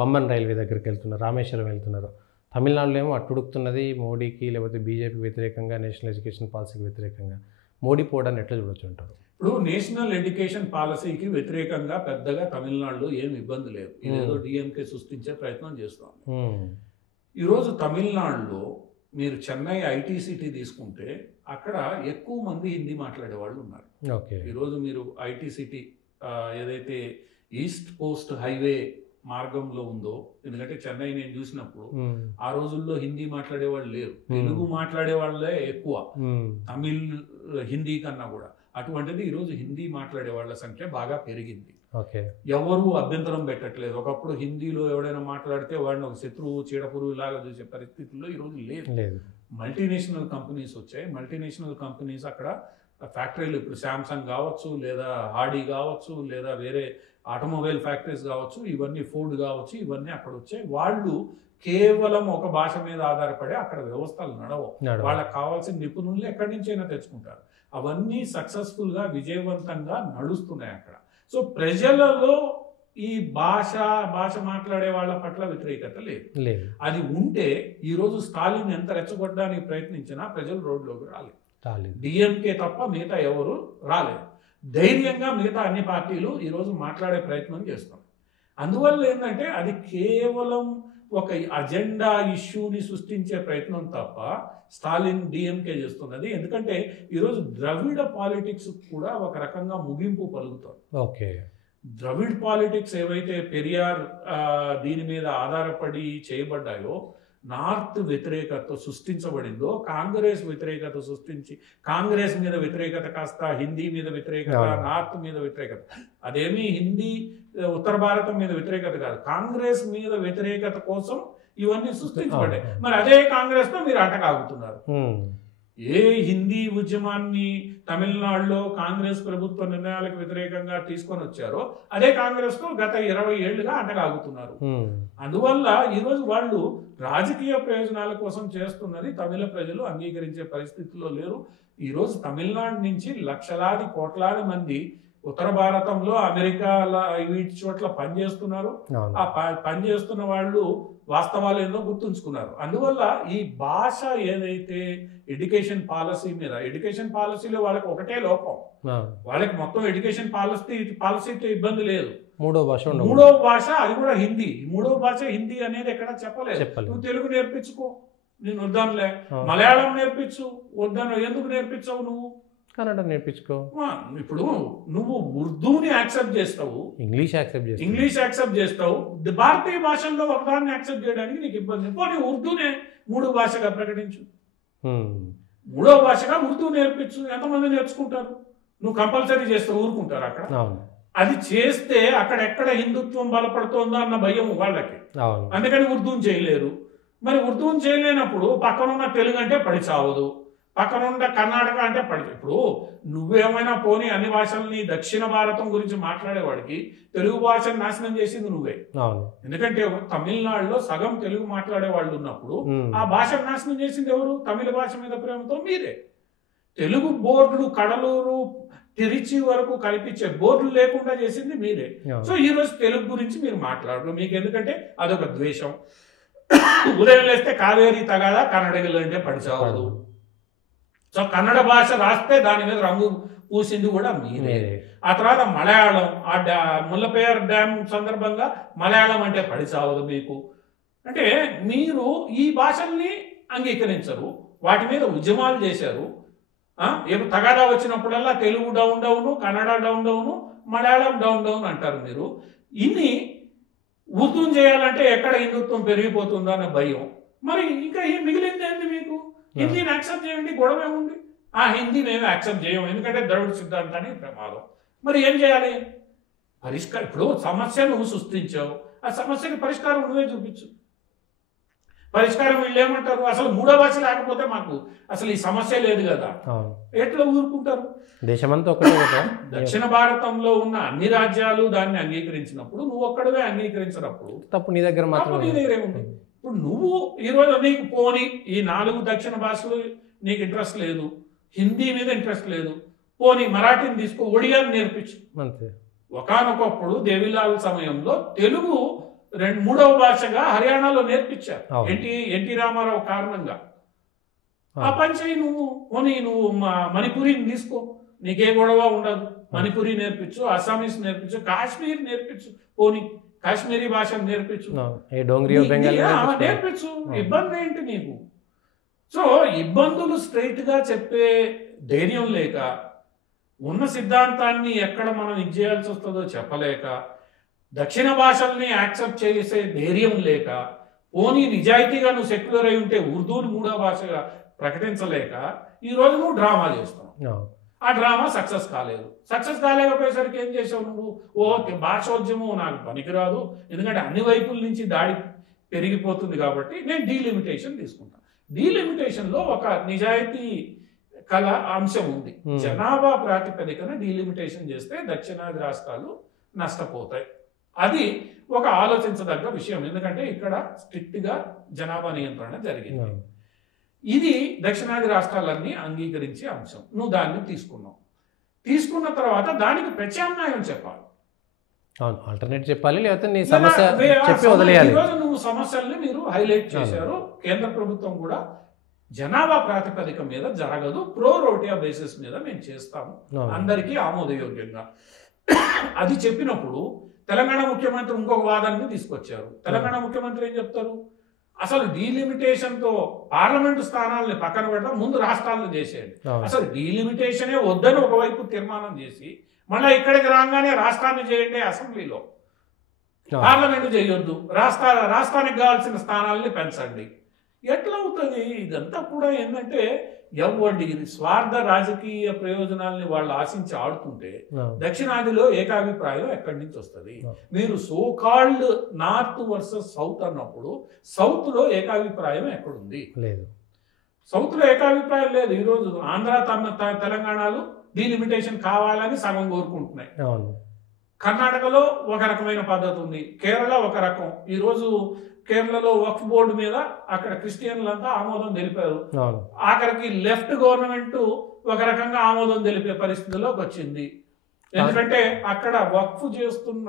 Pamban railway దగ్గరికి వెళ్తున్నారు, రామేశ్వరం వెళ్తున్నారు. తమిళనాడులో ఏమో అట్టుడుకుతున్నది మోడీకి లేకపోతే బీజేపీకి వ్యతిరేకంగా, నేషనల్ ఎడ్యుకేషన్ పాలసీకి వ్యతిరేకంగా. మోడీ పోవడాన్ని ఎట్లా చూడొచ్చు అంటారు? ఇప్పుడు నేషనల్ ఎడ్యుకేషన్ పాలసీకి వ్యతిరేకంగా పెద్దగా తమిళనాడులో ఏమి ఇబ్బంది లేదు. ఇదేదో డిఎంకే సృష్టించే ప్రయత్నం చేస్తాం. ఈరోజు తమిళనాడులో మీరు చెన్నై ఐటీ సిటీ తీసుకుంటే అక్కడ ఎక్కువ మంది హిందీ మాట్లాడే వాళ్ళు ఉన్నారు. ఈరోజు మీరు ఐటీ సిటీ ఏదైతే ఈస్ట్ కోస్ట్ హైవే మార్గంలో ఉందో, ఎందుకంటే చెన్నై నేను చూసినప్పుడు ఆ రోజుల్లో హిందీ మాట్లాడే వాళ్ళు లేరు, తెలుగు మాట్లాడే వాళ్ళే ఎక్కువ, తమిళ్ హిందీ కన్నా కూడా. అటువంటిది ఈరోజు హిందీ మాట్లాడే వాళ్ళ సంఖ్య బాగా పెరిగింది. ఎవరు అభ్యంతరం పెట్టట్లేదు. ఒకప్పుడు హిందీలో ఎవడైనా మాట్లాడితే వాడిని ఒక శత్రువు, చీడపురుగు లాగా చూసే పరిస్థితుల్లో ఈరోజు లేదు. మల్టీనేషనల్ కంపెనీస్ వచ్చాయి. మల్టీనేషనల్ కంపెనీస్ అక్కడ ఫ్యాక్టరీలు, ఇప్పుడు శాంసంగ్ కావచ్చు, లేదా హాడీ కావచ్చు, లేదా వేరే ఆటోమొబైల్ ఫ్యాక్టరీస్ కావచ్చు, ఇవన్నీ ఫోర్డ్ కావచ్చు, ఇవన్నీ అక్కడ వచ్చాయి. వాళ్ళు కేవలం ఒక భాష మీద ఆధారపడి అక్కడ వ్యవస్థలు నడవవు. వాళ్ళకి కావాల్సిన నిపుణులు ఎక్కడి నుంచైనా తెచ్చుకుంటారు. అవన్నీ సక్సెస్ఫుల్గా విజయవంతంగా నడుస్తున్నాయి అక్కడ. సో ప్రజలలో ఈ భాష మాట్లాడే వాళ్ళ పట్ల వ్యతిరేకత లేదు. అది ఉంటే ఈరోజు స్టాలిన్ ఎంత రెచ్చగొట్టడానికి ప్రయత్నించినా ప్రజలు రోడ్లోకి రాలేదు. డిఎంకే తప్ప మిగతా ఎవరు రాలేదు. ధైర్యంగా మిగతా అన్ని పార్టీలు ఈరోజు మాట్లాడే ప్రయత్నం చేస్తున్నాయి. అందువల్ల ఏంటంటే అది కేవలం ఒక అజెండా ఇష్యూని సృష్టించే ప్రయత్నం తప్ప స్టాలిన్ డిఎంకే చేస్తున్నది. ఎందుకంటే ఈరోజు ద్రవిడ పాలిటిక్స్ కూడా ఒక రకంగా ముగింపు పలుకుతుంది. ద్రవిడ్ పాలిటిక్స్ ఏవైతే పెరియార్ దీని మీద ఆధారపడి చేయబడ్డాయో, నార్త్ వ్యతిరేకత సృష్టించబడిందో, కాంగ్రెస్ వ్యతిరేకత సృష్టించి కాంగ్రెస్ మీద వ్యతిరేకత కాస్త హిందీ మీద వ్యతిరేకత, నార్త్ మీద వ్యతిరేకత. అదేమీ హిందీ ఉత్తర భారతం మీద వ్యతిరేకత కాదు, కాంగ్రెస్ మీద వ్యతిరేకత కోసం ఇవన్నీ సృష్టించబడ్డాయి. మరి అదే కాంగ్రెస్ తో మీరు అటకాగుతున్నారు. ఏ హిందీ ఉద్యమాన్ని తమిళనాడులో కాంగ్రెస్ ప్రభుత్వ నిర్ణయాలకు వ్యతిరేకంగా తీసుకొని వచ్చారో అదే కాంగ్రెస్ తో గత 20 ఏళ్లుగా అంటగాగుతున్నారు. అందువల్ల ఈరోజు వాళ్ళు రాజకీయ ప్రయోజనాల కోసం చేస్తున్నది తమిళ ప్రజలు అంగీకరించే పరిస్థితుల్లో లేరు. ఈరోజు తమిళనాడు నుంచి లక్షలాది కోట్లాది మంది ఉత్తర భారతంలో, అమెరికా వీటి చోట్ల పనిచేస్తున్నారు. ఆ పనిచేస్తున్న వాళ్ళు వాస్తవాలు ఏదో గుర్తుంచుకున్నారు. అందువల్ల ఈ భాష ఏదైతే ఎడ్యుకేషన్ పాలసీలో వాళ్ళకి ఒకటే లోపం, వాళ్ళకి మొత్తం ఎడ్యుకేషన్ పాలసీతో ఇబ్బంది లేదు. మూడో భాష అది కూడా హిందీ. మూడో భాష హిందీ అనేది ఎక్కడ చెప్పలేదు. నువ్వు తెలుగు నేర్పించుకో, నేను వద్దానులే. మలయాళం నేర్పించు, వద్దాను. ఎందుకు నేర్పించవు? నువ్వు కన్నడ నేర్పించుకో. ఇప్పుడు నువ్వు ఉర్దూని యాక్సెప్ట్ చేస్తావు, ఇంగ్లీష్ యాక్సెప్ట్ చేస్తావు, భారతీయ భాషల్లో ఒకదాన్ని యాక్సెప్ట్ చేయడానికి నీకు ఇబ్బంది. పోనీ ఉర్దూనే మూడో భాషగా ప్రకటించు, మూడో భాషగా ఉర్దూ నేర్పించు. ఎంతమంది నేర్చుకుంటారు? నువ్వు కంపల్సరీ చేస్తే ఊరుకుంటారు అక్కడ? అది చేస్తే అక్కడెక్కడ హిందుత్వం బలపడుతోందో అన్న భయం వాళ్ళకి, అందుకని ఉర్దూని చేయలేరు. మరి ఉర్దూని చేయలేనప్పుడు పక్కనున్న తెలుగు అంటే పడి చావదు, పక్కనుండ కర్ణాటక అంటే పడి. ఇప్పుడు నువ్వేమైనా పోనీ అన్ని భాషల్ని దక్షిణ భారతం గురించి మాట్లాడేవాడికి తెలుగు భాషను నాశనం చేసింది నువ్వే. ఎందుకంటే తమిళనాడులో సగం తెలుగు మాట్లాడే వాళ్ళు ఉన్నప్పుడు ఆ భాషను నాశనం చేసింది ఎవరు? తమిళ భాష మీద ప్రేమతో మీరే. తెలుగు బోర్డులు కడలూరు తిరిచి వరకు కల్పించే బోర్డులు లేకుండా చేసింది మీరే. సో ఈ రోజు తెలుగు గురించి మీరు మాట్లాడరు. మీకు ఎందుకంటే అదొక ద్వేషం. ఉదయం లేస్తే కావేరీ తగాదా, కన్నడగిలు అంటే పడిచావదు. సో కన్నడ భాష రాస్తే దాని మీద రంగు పూసింది కూడా మీరే. ఆ తర్వాత మలయాళం, ముల్లపెరియార్ డ్యామ్ సందర్భంగా మలయాళం అంటే పడిచావదు మీకు. అంటే మీరు ఈ భాషల్ని అంగీకరించరు, వాటి మీద ఉద్యమాలు చేశారు. తగాదా వచ్చినప్పుడల్లా Telugu down down, Kannada down down, Malayalam down down అంటారు మీరు. ఇన్ని ఉర్దూని చేయాలంటే ఎక్కడ హిందుత్వం పెరిగిపోతుందో అన్న భయం. మరి ఇంకా ఏం మిగిలింది ఏంది మీకు? హిందీని యాక్సెప్ట్ చేయండి, గొడవ ఏముంది? హిందీ మేము యాక్సెప్ట్ చేయము, ఎందుకంటే ద్రవిడ సిద్ధాంతానికి ప్రమాదం. మరి ఏం చేయాలి? పరిష్కారం. ఇప్పుడు సమస్య నువ్వు సృష్టించావు, ఆ సమస్యకి పరిష్కారం నువ్వే చూపించు. పరిష్కారం వీళ్ళు ఏమంటారు? అసలు మూడో భాష లేకపోతే మాకు అసలు ఈ సమస్య లేదు కదా, ఎట్లా ఊరుకుంటారు? దేశమంతా ఒకటే కదా. దక్షిణ భారతంలో ఉన్న అన్ని రాజ్యాలు దాన్ని అంగీకరించినప్పుడు నువ్వు ఒక్కడవే అంగీకరించినప్పుడు తప్పు నీ దగ్గర ఏముంది? ఇప్పుడు నువ్వు ఈరోజు నీకు పోనీ ఈ 4 దక్షిణ భాషలు నీకు ఇంట్రెస్ట్ లేదు, హిందీ మీద ఇంట్రెస్ట్ లేదు, పోనీ మరాఠీని తీసుకో, ఒడియాని నేర్పించు. ఒకానొకప్పుడు దేవిలాల్ సమయంలో తెలుగు మూడవ భాషగా హర్యానాలో నేర్పించారు. అవును. ఎన్టీ రామారావు కారణంగా. ఆ పని చేయి నువ్వు. పోనీ నువ్వు మణిపురిని తీసుకో, నీకే గొడవ ఉండదు. మణిపురి నేర్పించు, అస్సామీస్ నేర్పించు, కాశ్మీర్ నేర్పించు, పోనీ కాశ్మీరీ భాషను నేర్పించు, నేర్పించు. ఇబ్బంది ఏంటి నీకు? సో ఇబ్బందులు స్ట్రైట్ గా చెప్పే ధైర్యం లేక, ఉన్న సిద్ధాంతాన్ని ఎక్కడ మనం ఇది చేయాల్సి వస్తుందో చెప్పలేక, దక్షిణ భాషల్ని యాక్సెప్ట్ చేసే ధైర్యం లేక, పోనీ నిజాయితీగా నువ్వు సెక్యులర్ అయి ఉంటే ఉర్దూని మూడో భాషగా ప్రకటించలేక ఈరోజు నువ్వు డ్రామా చేస్తున్నావు. ఆ డ్రామా సక్సెస్ కాలేదు. సక్సెస్ కాలేకపోయేసరికి ఏం చేసావు నువ్వు? భాషోద్యమం నాకు పనికిరాదు, ఎందుకంటే అన్ని వైపుల నుంచి దాడి పెరిగిపోతుంది కాబట్టి నేను డీలిమిటేషన్ తీసుకుంటాను. డీలిమిటేషన్లో ఒక నిజాయితీ కల అంశం ఉంది. జనాభా ప్రాతిపదికన డీలిమిటేషన్ చేస్తే దక్షిణాది రాష్ట్రాలు నష్టపోతాయి. అది ఒక ఆలోచించదగ్గ విషయం, ఎందుకంటే ఇక్కడ స్ట్రిక్ట్గా జనాభా నియంత్రణ జరిగింది. ఇది దక్షిణాది రాష్ట్రాలన్నీ అంగీకరించే అంశం. నువ్వు దాన్ని తీసుకున్నావు. తీసుకున్న తర్వాత దానికి ప్రత్యామ్నాయం చెప్పాలి, ఆల్టర్నేట్ చెప్పాలి, లేకపోతే నీ సమస్య చెప్పి వదిలేయాలి. ఈరోజు నువ్వు సమస్యల్ని మీరు హైలైట్ చేశారు. కేంద్ర ప్రభుత్వం కూడా జనాభా ప్రాతిపదిక మీద జరగదు, ప్రో రోటియా బేసిస్ మీద మేము చేస్తాము, అందరికీ ఆమోదయోగ్యంగా. అది చెప్పినప్పుడు తెలంగాణ ముఖ్యమంత్రి ఇంకొక వాదాన్ని తీసుకొచ్చారు. తెలంగాణ ముఖ్యమంత్రి ఏం చెప్తారు? అసలు డీలిమిటేషన్తో పార్లమెంటు స్థానాలని పక్కన పెట్టడం, ముందు రాష్ట్రాలను చేసేయండి. అసలు డీలిమిటేషనే వద్దని ఒకవైపు తీర్మానం చేసి మళ్ళీ ఇక్కడికి రాగానే రాష్ట్రాన్ని చేయండి అసెంబ్లీలో, పార్లమెంటు చేయొద్దు, రాష్ట్రానికి కావాల్సిన స్థానాలని పెంచండి. ఎట్లా అవుతుంది? ఇదంతా కూడా ఏంటంటే ఎవరి స్వార్థ రాజకీయ ప్రయోజనాలని వాళ్ళు ఆశించి ఆడుతుంటే దక్షిణాదిలో ఏకాభిప్రాయం ఎక్కడి నుంచి వస్తుంది? మీరు సోకాల్డ్ నార్త్ వర్సెస్ సౌత్ అన్నప్పుడు సౌత్లో ఏకాభిప్రాయం ఎక్కడుంది? లేదు. సౌత్లో ఏకాభిప్రాయం లేదు. ఈరోజు ఆంధ్ర తెలంగాణలు డీలిమిటేషన్ కావాలని సగం కోరుకుంటున్నాయి. కర్ణాటకలో ఒక రకమైన పద్ధతి ఉంది, కేరళ ఒక రకం. ఈరోజు కేరళలో వక్ఫ్ బోర్డు మీద అక్కడ క్రిస్టియన్లంతా ఆమోదం తెలిపారు. ఆఖరికి లెఫ్ట్ గవర్నమెంట్ ఒక రకంగా ఆమోదం తెలిపే పరిస్థితిలోకి వచ్చింది. ఎందుకంటే అక్కడ వక్ఫ్ చేస్తున్న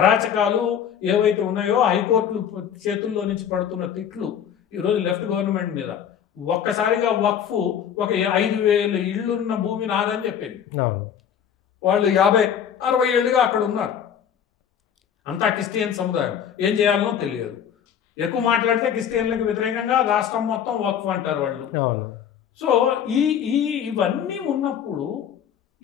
అరాచకాలు ఏవైతే ఉన్నాయో, హైకోర్టులు చేతుల్లో నుంచి పడుతున్న తిట్లు ఈరోజు లెఫ్ట్ గవర్నమెంట్ మీద. ఒక్కసారిగా వక్ఫ్ ఒక 5,000 ఇళ్లున్న భూమి నాదని చెప్పింది. వాళ్ళు 50-60 ఏళ్ళుగా అక్కడ ఉన్నారు. అంతా క్రిస్టియన్ సముదాయం, ఏం చేయాలనో తెలియదు. ఎక్కువ మాట్లాడితే క్రిస్టియన్లకు వ్యతిరేకంగా రాష్ట్రం మొత్తం వక్ఫ్ అంటారు వాళ్ళు. సో ఇవన్నీ ఉన్నప్పుడు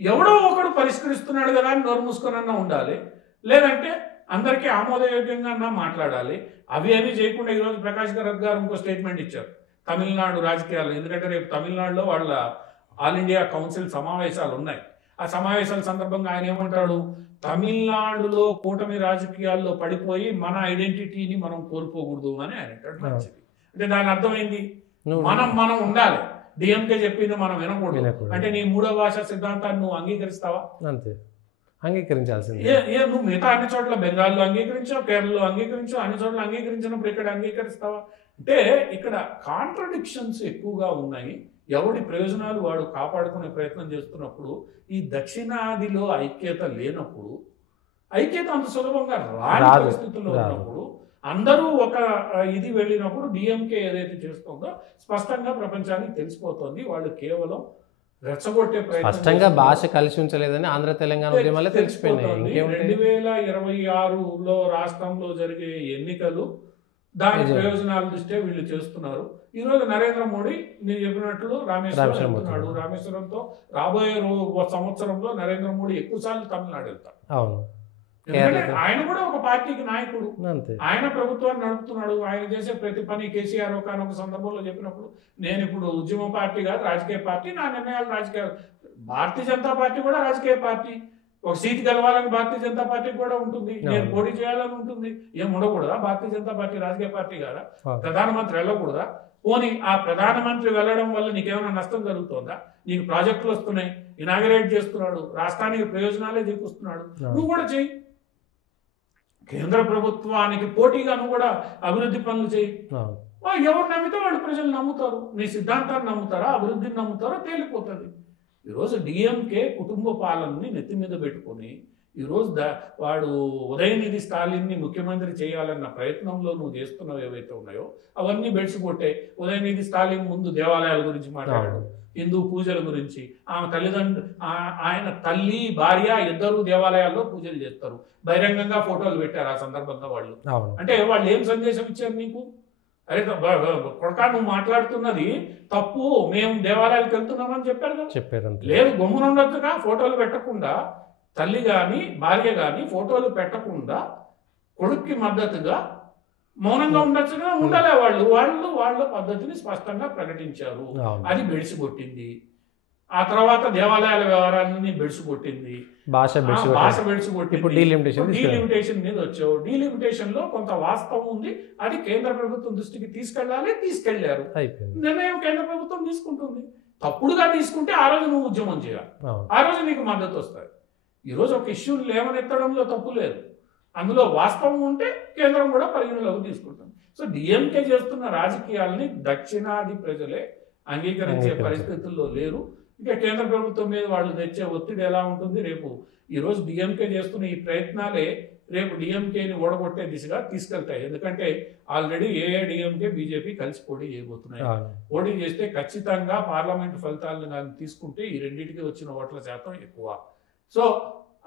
ఎవడో ఒకడు పరిష్కరిస్తున్నాడు కదా అని నోరు మూసుకొనన్నా ఉండాలి, లేదంటే అందరికీ ఆమోదయోగ్యంగా అన్నా మాట్లాడాలి. అవి ఏమీ చేయకుండా ఈరోజు ప్రకాష్ గరత్ గారు ఇంకో స్టేట్మెంట్ ఇచ్చారు తమిళనాడు రాజకీయాలు. ఎందుకంటే రేపు తమిళనాడులో వాళ్ళ ఆల్ ఇండియా కౌన్సిల్ సమావేశాలు ఉన్నాయి. ఆ సమావేశాల సందర్భంగా ఆయన ఏమంటాడు? తమిళనాడులో కూటమి రాజకీయాల్లో పడిపోయి మన ఐడెంటిటీని మనం కోల్పోకూడదు అని ఆయన అంటాడు. మంచిది. అంటే దాని అర్థమైంది, మనం ఉండాలి, డిఎంకే చెప్పింది మనం వినకూడదు. అంటే నీ మూడో భాష సిద్ధాంతాన్ని నువ్వు అంగీకరిస్తావా? అంతే, అంగీకరించాల్సింది. నువ్వు మిగతా అన్ని చోట్ల బెంగాల్లో అంగీకరించావు, కేరళలో అంగీకరించావు, అన్ని చోట్ల అంగీకరించినప్పుడు ఇక్కడ అంగీకరిస్తావా? అంటే ఇక్కడ కాంట్రడిక్షన్స్ ఎక్కువగా ఉన్నాయి. ఎవడి ప్రయోజనాలు వాడు కాపాడుకునే ప్రయత్నం చేస్తున్నప్పుడు, ఈ దక్షిణాదిలో ఐక్యత లేనప్పుడు, ఐక్యత అంత సులభంగా రాని పరిస్థితుల్లో ఉన్నప్పుడు, అందరూ ఒక ఇది వెళ్ళినప్పుడు డిఎంకే ఏదైతే చేస్తుందో స్పష్టంగా ప్రపంచానికి తెలిసిపోతుంది. వాళ్ళు కేవలం రెచ్చగొట్టే ప్రయత్నం, స్పష్టంగా భాష కలిసి ఉంచలేదని ఆంధ్ర తెలంగాణ ఉద్యమాలే తెలిసిపోయింది. 2026లో రాష్ట్రంలో జరిగే ఎన్నికలు దాని ప్రయోజనాల దృష్ట్యా వీళ్ళు చేస్తున్నారు. ఈరోజు నరేంద్ర మోడీ నేను చెప్పినట్లు రామేశ్వరం వెళ్తున్నాడు. రామేశ్వరంతో రాబోయే సంవత్సరంలో నరేంద్ర మోడీ ఎక్కువసార్లు తమిళనాడు వెళ్తాడు. ఎందుకంటే ఆయన కూడా ఒక పార్టీకి నాయకుడు, ఆయన ప్రభుత్వాన్ని నడుపుతున్నాడు. ఆయన చేసే ప్రతి పని కేసీఆర్ ఒక సందర్భంలో చెప్పినప్పుడు, నేను ఇప్పుడు ఉద్యమ పార్టీ కాదు, రాజకీయ పార్టీ, నా నిర్ణయాలు రాజకీయాలు. భారతీయ జనతా పార్టీ కూడా రాజకీయ పార్టీ. ఒక సీటు గెలవాలని భారతీయ జనతా పార్టీకి కూడా ఉంటుంది, నేను పోటీ చేయాలని ఉంటుంది. ఏం ఉండకూడదా? భారతీయ జనతా పార్టీ రాజకీయ పార్టీ కాదా? ప్రధానమంత్రి వెళ్ళకూడదా? పోనీ ఆ ప్రధానమంత్రి వెళ్ళడం వల్ల నీకేమైనా నష్టం జరుగుతుందా? నీకు ప్రాజెక్టులు వస్తున్నాయి, ఇనాగరేట్ చేస్తున్నాడు, రాష్ట్రానికి ప్రయోజనాలే చేకూరుస్తున్నాడు, నువ్వు కూడా చెయ్యి. కేంద్ర ప్రభుత్వానికి పోటీగా నువ్వు కూడా అభివృద్ధి పనులు చేయి. ఎవరు నమ్మితే వాళ్ళు ప్రజలు నమ్ముతారు. నీ సిద్ధాంతాన్ని నమ్ముతారా, అభివృద్ధిని నమ్ముతారో తేలిపోతుంది. ఈరోజు డిఎంకే కుటుంబ పాలనని నెత్తి మీద పెట్టుకొని ఈరోజు వాడు ఉదయనిధి స్టాలిన్ని ముఖ్యమంత్రి చేయాలన్న ప్రయత్నంలో నువ్వు చేస్తున్నవి ఏవైతే ఉన్నాయో అవన్నీ బెడ్స్ కొట్టే. ఉదయనిధి స్టాలిన్ ముందు దేవాలయాల గురించి మాట్లాడాడు, హిందూ పూజల గురించి. ఆమె ఆయన తల్లి భార్య ఇద్దరు దేవాలయాల్లో పూజలు చేస్తారు, బహిరంగంగా ఫోటోలు పెట్టారు ఆ సందర్భంగా వాళ్ళు. అంటే వాళ్ళు ఏం సందేశం ఇచ్చారు నీకు? అరే కొడకా నువ్వు మాట్లాడుతున్నది తప్పు, మేము దేవాలయాలకు వెళ్తున్నామని చెప్పారు కదా. చెప్పారు లేదు, గమ్మున ఉండొచ్చుగా, ఫోటోలు పెట్టకుండా తల్లి కానీ భార్య కానీ ఫోటోలు పెట్టకుండా కొడుక్కి మద్దతుగా మౌనంగా ఉండొచ్చుగా. ఉండాలి. వాళ్ళ పద్ధతిని స్పష్టంగా ప్రకటించారు. అది బెడిసి కొట్టింది. ఆ తర్వాత దేవాలయాల వ్యవహారాన్ని బెడిసి కొట్టింది, భాష బెడిసి కొట్టింది. డీలిమిటేషన్ మీద వచ్చావు. డీలిమిటేషన్ లో కొంత వాస్తవం ఉంది, అది కేంద్ర ప్రభుత్వం దృష్టికి తీసుకెళ్లారు. నిర్ణయం కేంద్ర ప్రభుత్వం తీసుకుంటుంది. తప్పుడుగా తీసుకుంటే ఆ రోజు నువ్వు ఉద్యమం చేయాలి, ఆ రోజు నీకు మద్దతు వస్తుంది. ఈరోజు ఒక ఇష్యూని లేవనెత్తడంలో తప్పు లేదు, అందులో వాస్తవం ఉంటే కేంద్రం కూడా పరిగణలోకి తీసుకుంటుంది. సో డిఎంకే చేస్తున్న రాజకీయాలని దక్షిణాది ప్రజలే అంగీకరించే పరిస్థితుల్లో లేరు. ఇక కేంద్ర ప్రభుత్వం మీద వాళ్ళు తెచ్చే ఒత్తిడి ఎలా ఉంటుంది? రేపు ఈరోజు డిఎంకే చేస్తున్న ఈ ప్రయత్నాలే రేపు డిఎంకేని ఓడగొట్టే దిశగా తీసుకెళ్తాయి. ఎందుకంటే ఆల్రెడీ ఏఐడిఎంకే బీజేపీ కలిసి పోటీ చేయబోతున్నాయి. పోటీ చేస్తే ఖచ్చితంగా పార్లమెంట్ ఫలితాలను కానీ తీసుకుంటే ఈ రెండింటికి వచ్చిన ఓట్ల శాతం ఎక్కువ. సో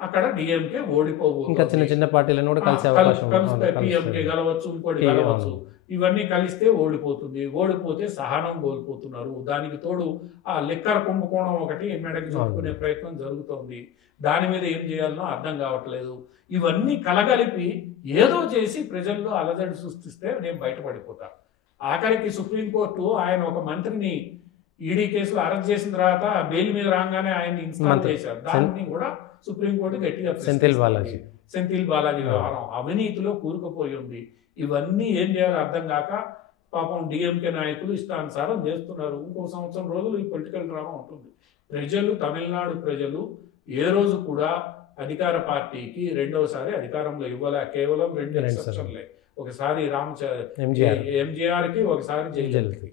అక్కడ డిఎంకే ఓడిపోబోతుంది. ఇంకా చిన్న చిన్న పార్టీలను కూడా కలిసే అవకాశం కలుస్తాయి. పిఎంకే కలవచ్చు, ఇంకోటి కలవచ్చు. ఇవన్నీ కలిస్తే ఓడిపోతుంది. ఓడిపోతే సహనం కోల్పోతున్నారు. దానికి తోడు ఆ లిక్కర్ కుంభకోణం ఒకటి మెడకి చుట్టుకునే ప్రయత్నం జరుగుతోంది. దాని మీద ఏం చేయాలనో అర్థం కావట్లేదు. ఇవన్నీ కలగలిపి ఏదో చేసి ప్రజల్లో అలజడి సృష్టిస్తే నేను బయటపడిపోతా. ఆఖరికి సుప్రీంకోర్టు ఆయన ఒక మంత్రిని ఈడీ కేసులో అరెస్ట్ చేసిన తర్వాత బెయిల్ మీద రాగానే ఆయన్ని ఇన్స్టాల్ చేశారు. దాన్ని కూడా సుప్రీంకోర్టు గట్టిగా సెంథిల్ బాలాజీ వ్యవహారం అవినీతిలో కూరుకుపోయి ఉంది. ఇవన్నీ ఏం చేయాలో అర్థం కాక పాపం డిఎంకే నాయకులు ఇష్టానుసారం చేస్తున్నారు. ఇంకో సంవత్సరం రోజులు ఈ పొలిటికల్ డ్రామా ఉంటుంది. తమిళనాడు ప్రజలు ఏ రోజు కూడా అధికార పార్టీకి రెండవసారి అధికారంలో ఇవ్వలే. కేవలం 2 ఎక్సెప్షన్లే. ఒకసారి ఎంజీఆర్కి, ఒకసారి జయలలితకి.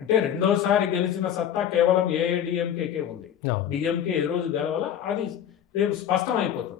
అంటే రెండోసారి గెలిచిన సత్తా కేవలం ఏఐడిఎంకేకే ఉంది. డిఎంకే ఏ రోజు గెలవాలా అది రేపు స్పష్టం అయిపోతుంది.